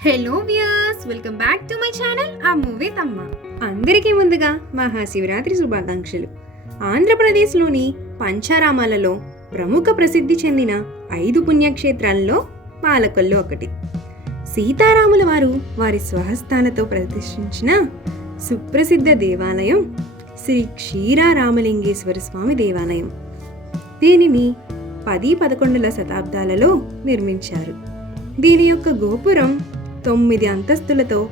Hello viewers welcome back to my channel ఆ movie తమ్మ. అందరికీ ముందుగా మహాశివరాత్రి శుభాకాంక్షలు. ఆంధ్రప్రదేశ్లోని పంచారామాలలో ప్రముఖ ప్రసిద్ధి చెందిన ఐదు పుణ్యక్షేత్రాల్లో పాలకొల్లు ఒకటి. సీతారాముల వారు వారి స్వహస్థానతో ప్రతిష్ఠించిన సుప్రసిద్ధ దేవాలయం శ్రీ క్షీరారామలింగేశ్వర స్వామి దేవాలయం. దీనిని పది పదకొండుల శతాబ్దాలలో నిర్మించారు. దీని యొక్క గోపురం తొమ్మిది అంతస్తులతో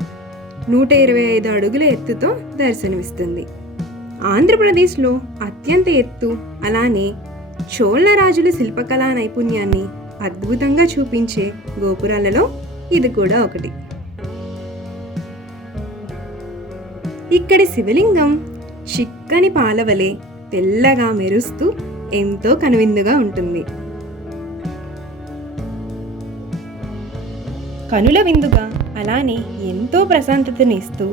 నూట ఇరవై ఐదు అడుగుల ఎత్తుతో దర్శనమిస్తుంది. ఆంధ్రప్రదేశ్లో అత్యంత ఎత్తు అలానే చోళ రాజుల శిల్పకళా నైపుణ్యాన్ని అద్భుతంగా చూపించే గోపురాలలో ఇది కూడా ఒకటి. ఇక్కడి శివలింగం చిక్కని పాలవలే తెల్లగా మెరుస్తూ ఎంతో కనువిందుగా ఉంటుంది. కనుల విందుగా అలానే ఎంతో ప్రశాంతతని ఇస్తూ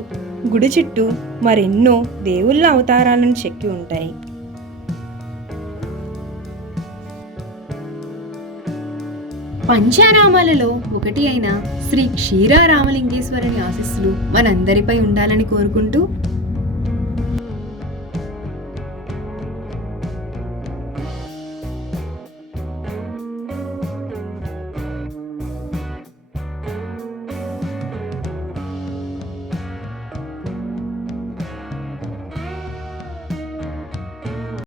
గుడి చుట్టూ మరెన్నో దేవుళ్ళ అవతారాలను చెక్కి ఉంటాయి. పంచారామాలలో ఒకటి అయిన శ్రీ క్షీరారామలింగేశ్వరుని ఆశీస్సులు మనందరిపై ఉండాలని కోరుకుంటూ